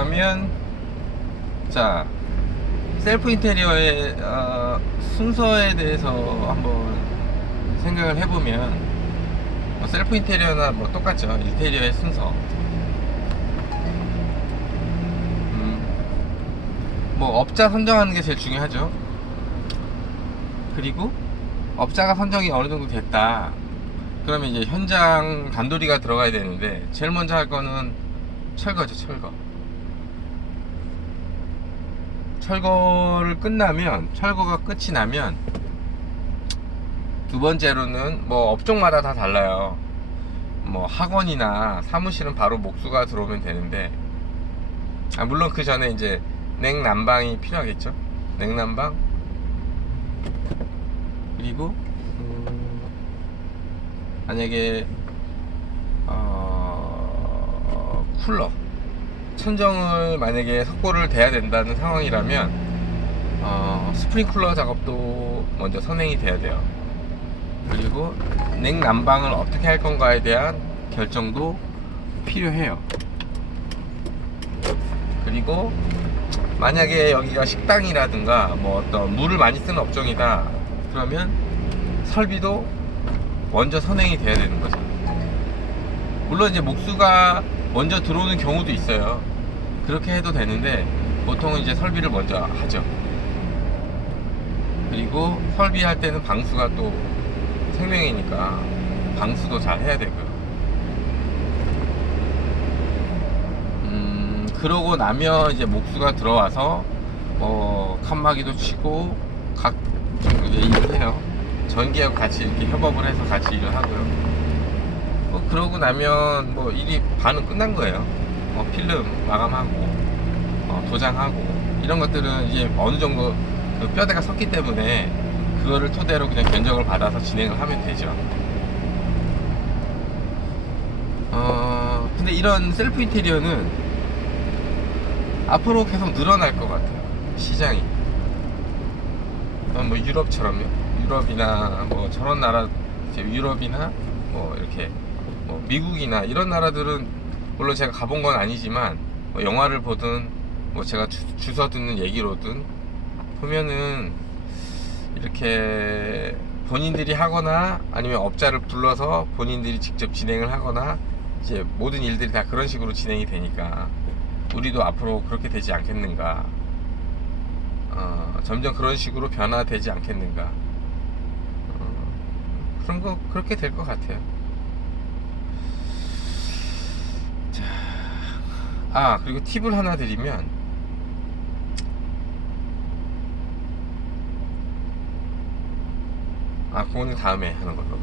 그러면 자 셀프 인테리어의 어, 순서에 대해서 한번 생각을 해보면 뭐 셀프 인테리어나 뭐 똑같죠. 인테리어의 순서. 음, 뭐 업자 선정하는 게 제일 중요하죠. 그리고 업자가 선정이 어느 정도 됐다. 그러면 이제 현장 단도리가 들어가야 되는데 제일 먼저 할 거는 철거죠 철거 철거를 끝나면 철거가 끝이 나면 두 번째로는 뭐 업종마다 다 달라요. 뭐 학원이나 사무실은 바로 목수가 들어오면 되는데 아 물론 그 전에 이제 냉난방이 필요하겠죠? 냉난방? 그리고 음, 만약에 어, 쿨러 천정을 만약에 석고를 대야 된다는 상황이라면 어, 스프링쿨러 작업도 먼저 선행이 돼야 돼요. 그리고 냉난방을 어떻게 할 건가에 대한 결정도 필요해요. 그리고 만약에 여기가 식당이라든가 뭐 어떤 물을 많이 쓰는 업종이다 그러면 설비도 먼저 선행이 돼야 되는 거죠. 물론 이제 목수가 먼저 들어오는 경우도 있어요. 그렇게 해도 되는데 보통은 이제 설비를 먼저 하죠. 그리고 설비할 때는 방수가 또 생명이니까 방수도 잘 해야 되고요. 음, 그러고 나면 이제 목수가 들어와서 뭐 칸막이도 치고 각 이제 일을 해요. 전기하고 같이 이렇게 협업을 해서 같이 일을 하고요. 뭐 그러고 나면 뭐 일이 반은 끝난 거예요. 뭐 필름 마감하고 어, 도장하고 이런 것들은 이제 어느 정도 그 뼈대가 섰기 때문에 그거를 토대로 그냥 견적을 받아서 진행을 하면 되죠. 어 근데 이런 셀프 인테리어는 앞으로 계속 늘어날 것 같아요. 시장이. 어, 뭐 유럽처럼요. 유럽이나 뭐 저런 나라 유럽이나 뭐 이렇게 뭐 미국이나 이런 나라들은 물론 제가 가본 건 아니지만 뭐 영화를 보든 뭐 제가 주, 주워 듣는 얘기로든 보면은 이렇게 본인들이 하거나 아니면 업자를 불러서 본인들이 직접 진행을 하거나 이제 모든 일들이 다 그런 식으로 진행이 되니까 우리도 앞으로 그렇게 되지 않겠는가 어, 점점 그런 식으로 변화되지 않겠는가 어, 그런 거 그렇게 될 것 같아요. 자, 아 그리고 팁을 하나 드리면 아 그거는 다음에 하는 걸로